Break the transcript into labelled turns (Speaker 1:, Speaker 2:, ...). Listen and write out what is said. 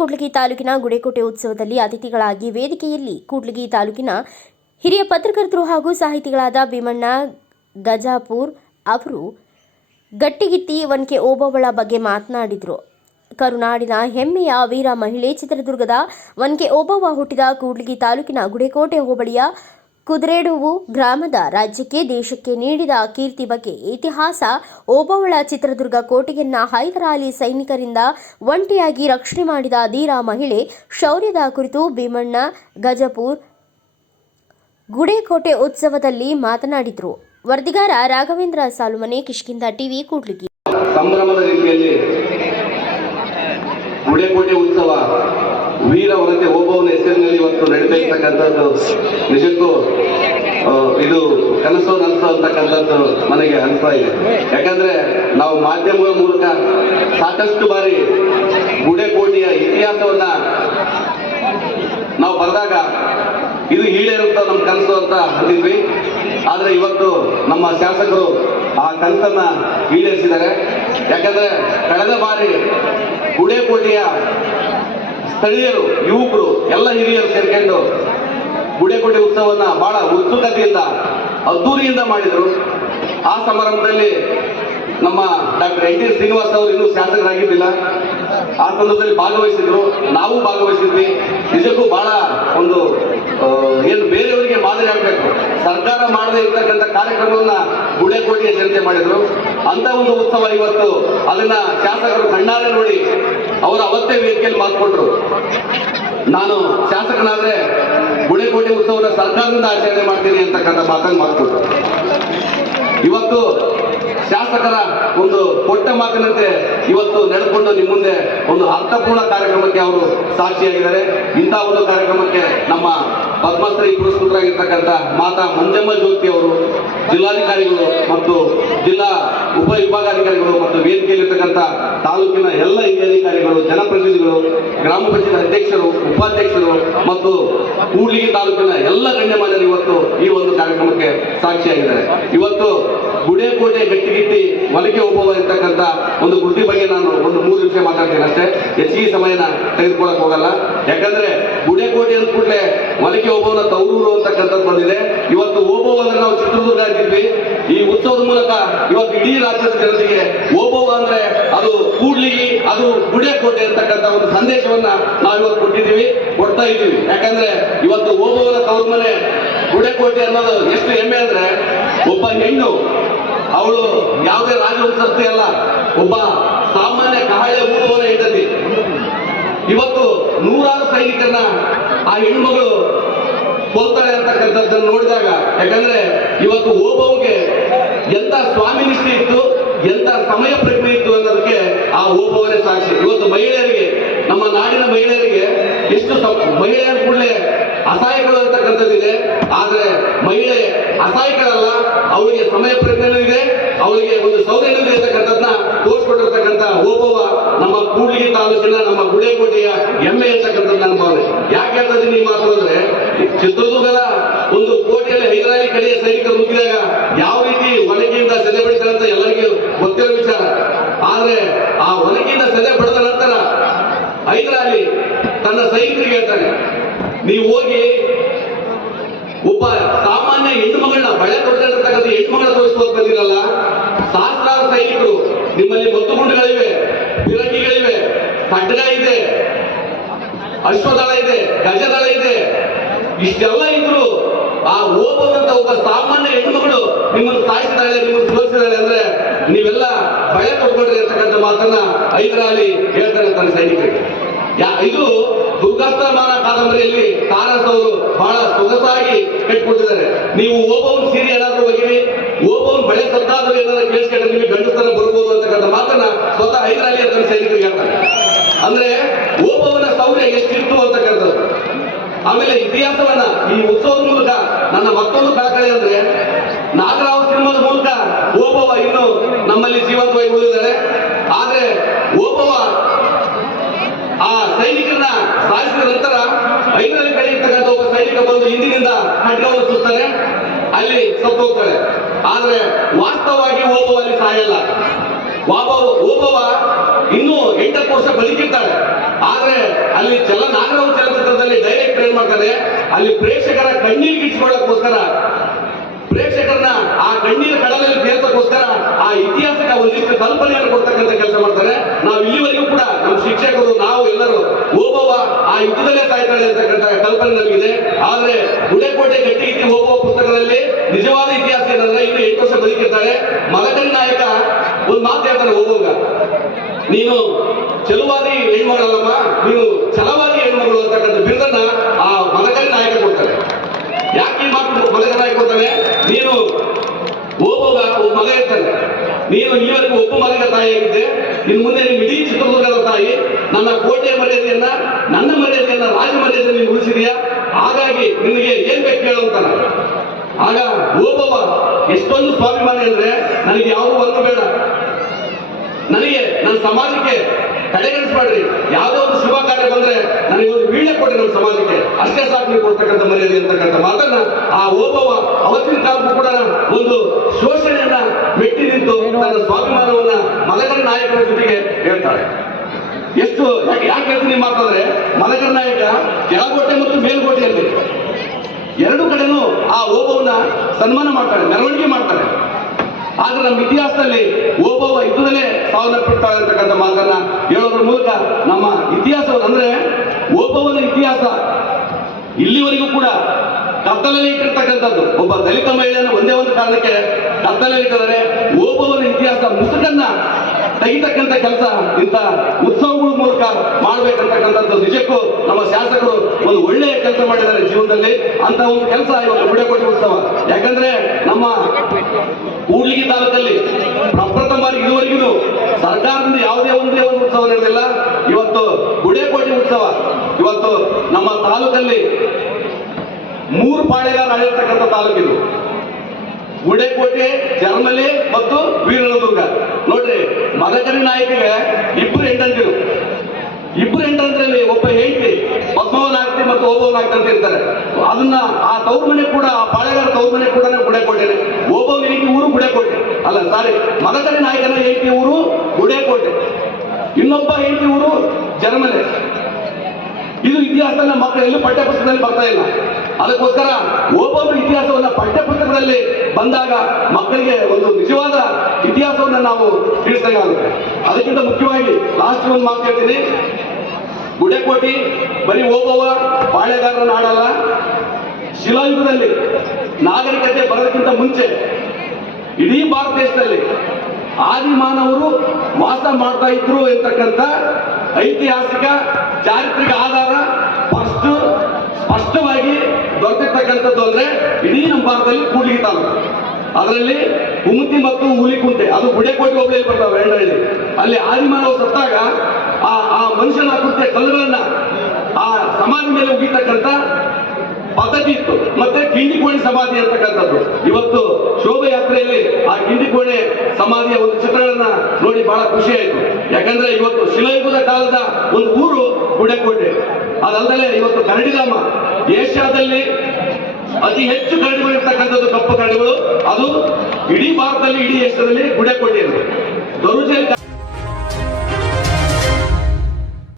Speaker 1: ಕೂಡ್ಲಿಗಿ ತಾಲೂಕಿನ ಗುಡೆಕೋಟೆ ಉತ್ಸವದಲ್ಲಿ ಅತಿಥಿಗಳಾಗಿ ವೇದಿಕೆಯಲ್ಲಿ ಕೂಡ್ಲಿಗಿ ತಾಲೂಕಿನ ಹಿರಿಯ ಪತ್ರಕರ್ತರು ಹಾಗೂ ಸಾಹಿತಿಗಳಾದ ಭೀಮಣ್ಣ ಗಜಾಪುರ್ ಅವರು ಗಟ್ಟಿಗಿತ್ತಿ ಒನ್ಕೆ ಓಬವ್ವಳ ಬಗ್ಗೆ ಮಾತನಾಡಿದರು. ಕರುನಾಡಿನ ಹೆಮ್ಮೆಯ ವೀರ ಮಹಿಳೆ ಚಿತ್ರದುರ್ಗದ ಒನ್ಕೆ ಓಬವ್ವ ಹುಟ್ಟಿದ ಕೂಡ್ಲಿಗಿ ತಾಲೂಕಿನ ಗುಡೆಕೋಟೆ ಹೋಬಳಿಯ ಕುದುರೆಡುವು ಗ್ರಾಮದ ರಾಜ್ಯಕ್ಕೆ ದೇಶಕ್ಕೆ ನೀಡಿದ ಕೀರ್ತಿ ಬಗ್ಗೆ ಇತಿಹಾಸ. ಓಬವಳ ಚಿತ್ರದುರ್ಗ ಕೋಟೆಯನ್ನ ಹೈದರಾಲಿ ಸೈನಿಕರಿಂದ ಒಂಟಿಯಾಗಿ ರಕ್ಷಣೆ ಮಾಡಿದ ಧೀರ ಮಹಿಳೆ ಶೌರ್ಯದ ಕುರಿತು ಭೀಮಣ್ಣ ಗಜಪುರ್ ಗುಡೇಕೋಟೆ ಉತ್ಸವದಲ್ಲಿ ಮಾತನಾಡಿದರು. ವರದಿಗಾರ ರಾಘವೇಂದ್ರ ಸಾಲುಮನೆ ಕಿಷ್ಕಿಂದ ಟಿವಿ, ಕೂಡ್ಲಿಗಿ.
Speaker 2: ಸಂಭ್ರಮದ ರೀತಿಯಲ್ಲಿ ಉತ್ಸವ ವೀರ ವರತೆ ಓಬವ್ವನ ಹೆಸರಿನಲ್ಲಿ ಇವತ್ತು ನಡೀತಾ ಇರ್ತಕ್ಕಂಥದ್ದು. ನಿಜಕ್ಕೂ ಇದು ಕನಸು ನನಸು ಅಂತಕ್ಕಂಥದ್ದು ನನಗೆ ಅನಿಸ್ತಾ ಇದೆ. ಯಾಕಂದ್ರೆ ನಾವು ಮಾಧ್ಯಮಗಳ ಮೂಲಕ ಸಾಕಷ್ಟು ಬಾರಿ ಗುಡೆಕೋಟೆಯ ಇತಿಹಾಸವನ್ನ ನಾವು ಬರೆದಾಗ ಇದು ಈಡೇರುತ್ತ ನಮ್ಮ ಕನಸು ಅಂತ ಅಂದಿದ್ವಿ. ಆದ್ರೆ ಇವತ್ತು ನಮ್ಮ ಶಾಸಕರು ಆ ಕನಸನ್ನ ಈಡೇರಿಸಿದ್ದಾರೆ. ಯಾಕಂದ್ರೆ ಕಳೆದ ಬಾರಿ ಗುಡೇಕೋಟೆಯ ಸ್ಥಳೀಯರು, ಯುವಕರು, ಎಲ್ಲ ಹಿರಿಯರು ಸೇರ್ಕೊಂಡು ಗುಡೆಕೋಟೆ ಉತ್ಸವವನ್ನು ಬಹಳ ಉತ್ಸುಕತೆಯಿಂದ ಅದ್ದೂರಿಯಿಂದ ಮಾಡಿದರು. ಆ ಸಮಾರಂಭದಲ್ಲಿ ನಮ್ಮ ಡಾಕ್ಟರ್ ಎನ್ ಟಿ ಶ್ರೀನಿವಾಸ್ ಅವರು ಇನ್ನೂ ಶಾಸಕರಾಗಿದ್ದಿಲ್ಲ. ಆ ಸಂದರ್ಭದಲ್ಲಿ ಭಾಗವಹಿಸಿದ್ರು. ನಾವು ಭಾಗವಹಿಸಿದ್ವಿ. ನಿಜಕ್ಕೂ ಬಹಳ ಒಂದು ಏನು ಬೇರೆಯವರಿಗೆ ಮಾದರಿ ಆಗಬೇಕು. ಸರ್ಕಾರ ಮಾಡದೇ ಇರ್ತಕ್ಕಂಥ ಕಾರ್ಯಕ್ರಮವನ್ನ ಗುಳೆಕೋಟೆಯ ಜನತೆ ಮಾಡಿದ್ರು. ಅಂತ ಒಂದು ಉತ್ಸವ ಇವತ್ತು ಅದನ್ನ ಶಾಸಕರು ಕಣ್ಣಾರೆ ನೋಡಿ ಅವರು ಅವತ್ತೇ ವೇದಿಕೆಯಲ್ಲಿ ಮಾತು ಕೊಟ್ರು. ನಾನು ಶಾಸಕನಾದ್ರೆ ಗುಳೆಕೋಟೆ ಉತ್ಸವನ ಸರ್ಕಾರದಿಂದ ಆಚರಣೆ ಮಾಡ್ತೀನಿ ಅಂತಕ್ಕಂಥ ಮಾತನ್ನು ಮಾತು ಕೊಟ್ರು ಇವತ್ತು ಶಾಸಕರ ಒಂದು ಕೊಟ್ಟ ಮಾತಿನಂತೆ ಇವತ್ತು ನಡೆದುಕೊಂಡು ನಿಮ್ಮ ಮುಂದೆ ಒಂದು ಅರ್ಥಪೂರ್ಣ ಕಾರ್ಯಕ್ರಮಕ್ಕೆ ಅವರು ಸಾಕ್ಷಿಯಾಗಿದ್ದಾರೆ. ಇಂಥ ಒಂದು ಕಾರ್ಯಕ್ರಮಕ್ಕೆ ನಮ್ಮ ಪದ್ಮಶ್ರೀ ಪುರಸ್ಕೃತರಾಗಿರ್ತಕ್ಕಂಥ ಮಾತಾ ಮಂಜಮ್ಮ ಜ್ಯೋತಿ ಅವರು, ಜಿಲ್ಲಾಧಿಕಾರಿಗಳು ಮತ್ತು ಜಿಲ್ಲಾ ಉಪವಿಭಾಗಾಧಿಕಾರಿಗಳು ಮತ್ತು ವೇದಿಕೆಯಲ್ಲಿರ್ತಕ್ಕಂಥ ತಾಲೂಕಿನ ಎಲ್ಲ ಹಿರಿಯ ಅಧಿಕಾರಿಗಳು ಜನಪ್ರತಿನಿಧಿಗಳು, ಗ್ರಾಮ ಪಂಚಾಯತ್ ಅಧ್ಯಕ್ಷರು, ಉಪಾಧ್ಯಕ್ಷರು ಮತ್ತು ಕೂಡ್ಲಿಗಿ ತಾಲೂಕಿನ ಎಲ್ಲ ಗಣ್ಯಮಾನ್ಯರು ಇವತ್ತು ಈ ಒಂದು ಕಾರ್ಯಕ್ರಮಕ್ಕೆ ಸಾಕ್ಷಿಯಾಗಿದ್ದಾರೆ. ಇವತ್ತು ಗುಡೇಕೋಟೆ ಗಟ್ಟಿಗಿಟ್ಟಿ ಒಲಕೆ ಒಬ್ಬವ ಇರ್ತಕ್ಕಂಥ ಒಂದು ಕೃತಿ ಬಗ್ಗೆ ನಾನು ಒಂದು ಮೂರು ನಿಮಿಷ ಮಾತಾಡ್ತೀನಿ ಅಷ್ಟೇ. ಹೆಚ್ಚಿಗೆ ಸಮಯನ ತೆಗೆದುಕೊಳ್ಳಕ್ ಹೋಗಲ್ಲ. ಯಾಕಂದ್ರೆ ಗುಡೇಕೋಟೆ ಅಂದ ಕೂಡಲೇ ಒಲಕೆ ಹೋಗುವನ ತೌರೂರು ಅಂತಕ್ಕಂಥದ್ದು ಬಂದಿದೆ. ಇವತ್ತು ಓಬವ್ವ ಅಂದ್ರೆ ನಾವು ಚಿತ್ರದುರ್ಗ ಅಂತಿದ್ವಿ ಈ ಉತ್ಸವದ ಮೂಲಕ ಇವತ್ತು ಇಡೀ ರಾಜ್ಯದ ಜನತೆಗೆ ಓಬವ್ವ ಅಂದ್ರೆ ಅದು ಕೂಡ್ಲಿಗಿ ಅದು ಗುಡೇಕೋಟೆ ಅಂತಕ್ಕಂಥ ಒಂದು ಸಂದೇಶವನ್ನ ನಾವು ಇವತ್ತು ಕೊಟ್ಟಿದ್ದೀವಿ, ಕೊಡ್ತಾ ಇದ್ದೀವಿ. ಯಾಕಂದ್ರೆ ಇವತ್ತು ಓಬವ್ವನ ತವ್ರ ಮನೆ ಗುಡೇಕೋಟೆ ಅನ್ನೋದು ಎಷ್ಟು ಹೆಮ್ಮೆ ಅಂದ್ರೆ ಒಬ್ಬ ಹೆಣ್ಣು, ಅವಳು ಯಾವುದೇ ರಾಜವಂಶಸ್ಥೆ ಅಲ್ಲ. ಒಬ್ಬ ಸಾಮಾನ್ಯ ಕಹಳೆ ಊರುವವನ ಹೆಂಡತಿ ಇವತ್ತು ನೂರಾರು ಸೈನಿಕರನ್ನ ಆ ಹೆಣ್ಮಗಳು ಕೊಲ್ತಾಳೆ ಅಂತಕ್ಕಂಥದ್ದನ್ನು ನೋಡಿದಾಗ, ಯಾಕಂದ್ರೆ ಇವತ್ತು ಓಬವ್ಗೆ ಎಂತ ಸ್ವಾಮಿ ನಿಷ್ಠೆ ಇತ್ತು, ಎಂತ ಸಮಯ ಪ್ರಜ್ಞೆ ಇತ್ತು ಅನ್ನೋದಕ್ಕೆ ಆ ಓಬವನೇ ಸಾಕ್ಷಿ. ಇವತ್ತು ಮಹಿಳೆಯರಿಗೆ, ನಮ್ಮ ನಾಡಿನ ಮಹಿಳೆಯರಿಗೆ ಎಷ್ಟು ಮಹಿಳೆಯರ ಕೂಡಲೇ ಅಸಹಾಯಗಳು ಅಂತಕ್ಕಂಥದ್ದಿದೆ ಆದ್ರೆ ಮಹಿಳೆ ಅಸಹಾಯಕಳಲ್ಲ ಅವಳಿಗೆ ಸಮಯ ಪ್ರಜ್ಞೆನೂ ಇದೆ, ಅವಳಿಗೆ ಒಂದು ಸೌಂದರ್ಯ ಇದೆ ಕೂಡ್ಲಿಗಿ ತಾಲೂಕಿನ ನಮ್ಮ ಗುಡೇಕೋಟೆಯ ಹೆಮ್ಮೆ ಅಂತಕ್ಕಂಥ ನನ್ನ ಭಾವನೆ. ಯಾಕೆ ಹೇಳ್ತಾ ಇದೀನಿ ಈ ಮಾತು ಅಂದ್ರೆ, ಚಿತ್ರದುರ್ಗದ ಒಂದು ಕೋಟೆಯಲ್ಲಿ ಹೈದರಾಲಿ ಕಡೆಯ ಸೈನಿಕರು ನುಗ್ಗಿದಾಗ ಯಾವ ರೀತಿ ಒಲಗಿಯಿಂದ ಸೆದೆ ಪಡಿತಾರೆ ಅಂತ ಎಲ್ಲರಿಗೂ ಗೊತ್ತಿರೋ ವಿಚಾರ. ಆದ್ರೆ ಆ ಒಲಗಿಯಿಂದ ಸೆಲೆ ಪಡೆದ ನಂತರ ಹೈದರಾಲಿ ತನ್ನ ಸೈನಿಕರಿಗೆ ಹೇಳ್ತಾನೆ, ನೀವು ಹೋಗಿ ಒಬ್ಬ ಸಾಮಾನ್ಯ ಹೆಣ್ಣು ಬಳೆ ತೊಡ್ಕೊಂಡಿರ್ತಕ್ಕಂಥ ಹೆಣ್ಣು ಮಗಳ ಬಂದಿರಲ್ಲ. ಸಹಸ್ರಾರು ಸೈನಿಕರು ನಿಮ್ಮಲ್ಲಿ ಮದ್ದುಗುಂಡುಗಳಿವೆ ಪಿರಂಗಿಗಳಿವೆ ಖಡ್ಗ ಇದೆ. ಅಶ್ವದಳ ಇದೆ, ಗಜದಳ ಇದೆ. ಇಷ್ಟೆಲ್ಲ ಇದ್ರು ಆ ಓಬವಂತ ಒಬ್ಬ ಸಾಮಾನ್ಯ ಹೆಣ್ಣುಗಳು ನಿಮ್ಮನ್ನು ಸಾಯಿಸಿದಾಳೆ, ನಿಮ್ಮನ್ನು ಸೋಲಿಸಿದಾಳೆ ಅಂದ್ರೆ ನೀವೆಲ್ಲ ಭಯ ತೊಡ್ಕೊಳ್ರಿ ಅಂತಕ್ಕಂಥ ಮಾತನ್ನ ಹೈದರಾಲಿ ಹೇಳ್ತಾರೆ ತನ್ನ ಸೈನಿಕರಿಗೆ ಇದು ದುರ್ಗಾಸ್ತಮಾನ ಕಾದಂಬರಿಯಲ್ಲಿ ತಾರಸ್ ಅವರು ಬಹಳ ಸೊಗಸಾಗಿ ಕಟ್ಕೊಟ್ಟಿದ್ದಾರೆ ನೀವು ಓಬೌನ್ ಸೀರೆ ಏನಾದ್ರೂ ಹೋಗಿರಿ ಓಬೌನ್ ಬಳೆ ಸದ್ದಾದ್ರೂ ಏನಾದ್ರು ಕೇಳಿಸ್ಕೊಂಡ್ರೆ ನಿಮಗೆ ಗಂಡಸ್ತನ ಬರ್ಬೋದು ಅಂತಕ್ಕಂಥ ಮಾತನ್ನ ಸ್ವತಃ ಹೈದರಾಲಿ ತನ್ನ ಸೈನಿಕರಿಗೆ ಹೇಳ್ತಾರೆ. ಅಂದ್ರೆ ಓಪವನ ಸೌರ್ಯ ಎಷ್ಟಿತ್ತು ಅಂತಕ್ಕಂಥದ್ದು ಆಮೇಲೆ ಇತಿಹಾಸವನ್ನ ಈ ಉತ್ಸವದ ಮೂಲಕ ನನ್ನ ಮತ್ತೊಂದು ದಾಖಲೆ ಅಂದ್ರೆ ನಾಗರಾವ್ ಸಿನಿಮಾದ ಮೂಲಕ ಓಪವ ಇನ್ನು ನಮ್ಮಲ್ಲಿ ಜೀವಂತವಾಗಿ ಉಳಿದಿದ್ದಾರೆ. ಆದ್ರೆ ಓಪವ ಆ ಸೈನಿಕರನ್ನ ಸಾಯಿಸಿದ ನಂತರ ಐದರಲ್ಲಿ ಕಡೆ ಇರ್ತಕ್ಕಂಥ ಒಬ್ಬ ಸೈನಿಕ ಬಂದು ಹಿಂದಿನಿಂದ ಖಡ್ಗವನ್ನು ಸುತ್ತಾರೆ ಅಲ್ಲಿ ಸತ್ತು ಹೋಗ್ತಾರೆ ಆದ್ರೆ ವಾಸ್ತವವಾಗಿ ಓಬವ್ವ ಅಲ್ಲಿ ಸಾಯಲ್ಲ. ಒಬ್ಬ ಒಬ್ಬವ ಇನ್ನೂ ಎಂಟತ್ತು ವರ್ಷ ಬದುಕಿರ್ತಾರೆ. ಆದ್ರೆ ಅಲ್ಲಿ ಚಲ ನಾಗರಾವ್ ಚಲನಚಿತ್ರದಲ್ಲಿ ಡೈರೆಕ್ಟ್ ಏನ್ ಮಾಡ್ತಾರೆ? ಅಲ್ಲಿ ಪ್ರೇಕ್ಷಕರ ಕಣ್ಣೀರು ಇಟ್ಕೊಳ್ಳೋಕ್ಕೋಸ್ಕರ ಪ್ರೇಕ್ಷಕರನ್ನ ಆ ಕಣ್ಣೀರ ಕಡಲಲ್ಲಿ ಬೇರ್ಸಕ್ಕೋಸ್ಕರ ಆ ಇತಿಹಾಸಕ್ಕೆ ಒಂದಿಷ್ಟು ಕಲ್ಪನೆಯನ್ನು ಕೊಡ್ತಕ್ಕಂಥ ಕೆಲಸ ಮಾಡ್ತಾರೆ. ನಾವು ಇಲ್ಲಿವರೆಗೂ ಕೂಡ ನಮ್ಮ ಶಿಕ್ಷಕರು, ನಾವು ಎಲ್ಲರೂ ಓಬವ್ವ ಆ ಯುದ್ಧದಲ್ಲೇ ಸಾಯ್ತಾಳೆ ಅಂತಕ್ಕಂಥ ಕಲ್ಪನೆ ನಮಗಿದೆ. ಆದ್ರೆ ಗುಡೆಕೋಟೆ ಗಟ್ಟಿ ಇತಿ ಓಬವ್ವ ಪುಸ್ತಕದಲ್ಲಿ ನಿಜವಾದ ಇತಿಹಾಸ ಏನಂದ್ರೆ ಇನ್ನು ಎಂಟು ವರ್ಷ ಬದುಕಿರ್ತಾರೆ. ಓಬವ್ಗ ನೀನು ಚೆಲುವಾದಿ ಹೆಣ್ಮಗಳಲ್ಲಮ್ಮ ನೀನು ಛಲವಾದಿ ಹೆಣ್ಮಗಳು ಅಂತಕ್ಕಂಥ ಬಿರುದನ್ನ ಆ ಮಲಗಲ್ ನಾಯಕ ಕೊಡ್ತಾರೆ ಯಾಕೆ ಈ ಮಾತು ಮಲಗ ನಾಯಕ ಕೊಡ್ತಾನೆ? ನೀನು ಒಬ್ಬ ಮಗ ಇರ್ತಾನೆ. ನೀನು ಇಲ್ಲಿವರೆಗೂ ಒಬ್ಬ ಮಲಗ ತಾಯಿ ಆಗಿದ್ದೆ. ಇನ್ನು ಮುಂದೆ ನೀನು ಇಡೀ ಚಿತ್ರದುರ್ಗದ ತಾಯಿ. ನನ್ನ ಕೋಟೆಯ ಮರ್ಯಾದೆಯನ್ನ, ನನ್ನ ಮರ್ಯಾದೆಯನ್ನ, ರಾಜ ಮರ್ಯಾದೆ ನೀನು ಉಳಿಸಿದೀಯಾ? ಹಾಗಾಗಿ ನಿನಗೆ ಏನ್ ಬೇಕು ಕೇಳು ಆಗ ಓಬವ್ವ ಎಷ್ಟೊಂದು ಸ್ವಾಭಿಮಾನಿ ಅಂದ್ರೆ ನನಗೆ ಯಾವ ಒಂದು ಬೇಡ. ನನಗೆ ನನ್ನ ಸಮಾಜಕ್ಕೆ ಕಡೆಗಣಿಸ್ಬೇಡ್ರಿ ಯಾವುದೋ ಒಂದು ಶುಭ ಕಾರ್ಯ ಬಂದ್ರೆ ನನಗೆ ಒಂದು ವೀಣೆ ಕೊಡಿ ನಮ್ಮ ಸಮಾಜಕ್ಕೆ. ಅಷ್ಟೇ ಸಾಕು ನೀವು ಕೊಡ್ತಕ್ಕಂಥ ಮನೆಯಲ್ಲಿ ಅಂತಕ್ಕಂಥ ಮಾತನ್ನ ಆ ಓಬವ್ವ ಅವತ್ತಿನ ಕಾಲಕ್ಕೂ ಕೂಡ ಒಂದು ಶೋಷಣೆಯನ್ನ ಮೆಟ್ಟಿ ನಿಂತು ತನ್ನ ಸ್ವಾಭಿಮಾನವನ್ನ ಮಲಗರ ನಾಯಕರ ಜೊತೆಗೆ ಹೇಳ್ತಾಳೆ. ಎಷ್ಟು ಯಾಕೆ ನೀವು ಮಾತಂದ್ರೆ ಮಲಗರ ನಾಯಕ ಕೆಳಗೋಟೆ ಮತ್ತು ಮೇಲುಗೋಟೆಯಲ್ಲಿ ಎರಡು ಕಡೆನೂ ಆ ಓಬವ್ವನ ಸನ್ಮಾನ ಮಾಡ್ತಾರೆ ಮೆರವಣಿಗೆ ಮಾಡ್ತಾರೆ ಆದ್ರೆ ನಮ್ಮ ಇತಿಹಾಸದಲ್ಲಿ ಓಪವ ಯುದ್ಧದಲ್ಲೇ ಸಾವನ್ನಪ್ಪಿರ್ತಾಳೆ ಇರತಕ್ಕಂಥ ಮಾತನ್ನ ಹೇಳೋದ್ರ ಮೂಲಕ ನಮ್ಮ ಇತಿಹಾಸ ಅಂದ್ರೆ ಒಬ್ಬವನ ಇತಿಹಾಸ ಇಲ್ಲಿವರೆಗೂ ಕೂಡ ಕತ್ತಲಲ್ಲಿ ಇಟ್ಟಿರ್ತಕ್ಕಂಥದ್ದು. ಒಬ್ಬ ದಲಿತ ಮಹಿಳೆಯನ್ನು ಒಂದೇ ಒಂದು ಕಾರಣಕ್ಕೆ ಕತ್ತಲಲ್ಲಿ ಇಟ್ಟಿದ್ದಾರೆ. ಒಬ್ಬವನ ಇತಿಹಾಸ ಮುಸುಕನ್ನ ತೆಗಿತಕ್ಕಂಥ ಕೆಲಸ ಇಂಥ ಉತ್ಸವಗಳ ಮೂಲಕ ಮಾಡಬೇಕಂತಕ್ಕಂಥದ್ದು ನಿಜಕ್ಕೂ ನಮ್ಮ ಶಾಸಕರು ಒಂದು ಒಳ್ಳೆಯ ಕೆಲಸ ಮಾಡಿದ್ದಾರೆ ಜೀವನದಲ್ಲಿ. ಅಂತ ಒಂದು ಕೆಲಸ ಇವತ್ತು ಗುಡೆಕೋಟೆ ಉತ್ಸವ. ಯಾಕಂದ್ರೆ ನಮ್ಮ ಕೂಡ್ಲಿಗಿ ತಾಲೂಕಲ್ಲಿ ಪ್ರಪ್ರಥಮ ಬಾರಿ ಇದುವರೆಗೂ ಸರ್ಕಾರದಿಂದ ಯಾವುದೇ ಒಂದೇ ಒಂದು ಉತ್ಸವ ನಡೆದಿಲ್ಲ. ಇವತ್ತು ಗುಡೇಕೋಟೆ ಉತ್ಸವ. ಇವತ್ತು ನಮ್ಮ ತಾಲೂಕಲ್ಲಿ ಮೂರು ಪಾಳೆಗಾರ ಆಗಿರ್ತಕ್ಕಂಥ ತಾಲೂಕಿದು. ಗುಡೇಕೋಟೆ ಜರ್ಮಲಿ ಮತ್ತು ವೀರನದುರ್ಗ. ನೋಡ್ರಿ ಮದಕರಿ ನಾಯಕಿಗೆ ಇಬ್ಬರು ಹೆಂಡಂತಿರು ಇಬ್ಬರು ಹೆಂಡಂತರಲ್ಲಿ ಒಬ್ಬ ಹೆಂಡತಿ ಪದ್ಮವನಾಗ್ತಿ ಮತ್ತು ಓಬವನಾಗ್ತಿ ಅಂತ ಇರ್ತಾರೆ. ಅದನ್ನ ಆ ತವ್ರ ಮನೆ ಕೂಡ, ಆ ಪಾಳೆಗಾರ ತವ್ರ ಮನೆ ಕೂಡ ಗುಡೆಕೋಟೆನೆ ಓಬವ್ ಹೆಂಡತಿ ಊರು ಗುಡೆಕೋಟೆ ಅಲ್ಲ ಸಾರಿ ಮದಕರಿ ನಾಯಕನ ಹೆಂಡತಿ ಊರು ಗುಡೆಕೋಟೆ ಇನ್ನೊಬ್ಬ ಹೆಂಡತಿ ಊರು ಜರ್ಮಲೆ ಇದು ಇತಿಹಾಸದಲ್ಲಿ ಮಕ್ಕಳು ಎಲ್ಲೂ ಪಠ್ಯಪುಸ್ತಕದಲ್ಲಿ ಬರ್ತಾ ಇಲ್ಲ. ಅದಕ್ಕೋಸ್ಕರ ಒಬ್ಬೊಬ್ಬರು ಇತಿಹಾಸವನ್ನ ಪಠ್ಯಪುಸ್ತಕದಲ್ಲಿ ಬಂದಾಗ ಮಕ್ಕಳಿಗೆ ಒಂದು ನಿಜವಾದ ಇತಿಹಾಸವನ್ನ ನಾವು ತಿಳಿಸಬೇಕಾಗುತ್ತೆ ಅದಕ್ಕಿಂತ ಮುಖ್ಯವಾಗಿ ಲಾಸ್ಟ್ ಒಂದು ಮಾತು ಹೇಳ್ತೀನಿ. ಗುಡೆಕೋಟಿ ಬರೀ ಓಬವ್ವ ಪಾಳೆಗಾರರ ನಾಡಲ್ಲ ಶಿಲಾಯುಗದಲ್ಲಿ ನಾಗರಿಕತೆ ಬರೋದಕ್ಕಿಂತ ಮುಂಚೆ ಇಡೀ ಭಾರತ ದೇಶದಲ್ಲಿ ಆದಿಮಾನವರು ವಾಸ ಮಾಡ್ತಾ ಇದ್ರು ಎಂತಕ್ಕಂಥ ಐತಿಹಾಸಿಕ, ಚಾರಿತ್ರಿಕ ಆಧಾರ ಸ್ಪಷ್ಟವಾಗಿ ದೊರೆತಿರ್ತಕ್ಕಂಥದ್ದು ಅಂದ್ರೆ ಇಡೀ ನಮ್ಮ ಭಾರತದಲ್ಲಿ ಕೂಡ್ಲಿಗಿ ತಾಲೂಕು. ಅದರಲ್ಲಿ ಕುಮತಿ ಮತ್ತು ಹುಲಿಕುಂಟೆ ಅದು ಗುಡೆಕೋಟೆ ಹೋಬಳಿಯಲ್ಲಿ ಬರ್ತಾವೆ ಎರಡಹಳ್ಳಿ ಅಲ್ಲಿ ಆದಿಮಾನವ ಸತ್ತಾಗ ಆ ಆ ಮನುಷ್ಯನ ಆಕೃತಿಯ ಕಲ್ಲುಗಳನ್ನ ಆ ಸಮಾಧಿ ಮೇಲೆ ಉಗಿತಕ್ಕಂಥ ಪದ್ಧತಿ ಇತ್ತು. ಮತ್ತೆ ಕಿಂಡಿಕೋಣೆ ಸಮಾಧಿ ಅಂತಕ್ಕಂಥದ್ದು. ಇವತ್ತು ಶೋಭಯಾತ್ರೆಯಲ್ಲಿ ಆ ಕಿಂಡಿಕೋಣೆ ಸಮಾಧಿಯ ಒಂದು ಚಿತ್ರಗಳನ್ನ ನೋಡಿ ಬಹಳ ಖುಷಿ ಆಯಿತು. ಯಾಕಂದ್ರೆ ಇವತ್ತು ಶಿಲಾಯುಗದ ಕಾಲದ ಒಂದು ಊರು ಗುಡೆಕೋಟೆ ಅದಲ್ಲದೆ ಇವತ್ತು ಕರಡಿಧಾಮ ಏಷ್ಯಾದಲ್ಲಿ ಅತಿ ಹೆಚ್ಚು ಕರಡಿಗಳು ಇರ್ತಕ್ಕಂಥದ್ದು ಕಪ್ಪು ಅದು ಇಡೀ ಭಾರತದಲ್ಲಿ ಇಡೀ ಏಷ್ಯಾದಲ್ಲಿ ಗುಡೆ ಕೊಟ್ಟಿರುತ್ತೆ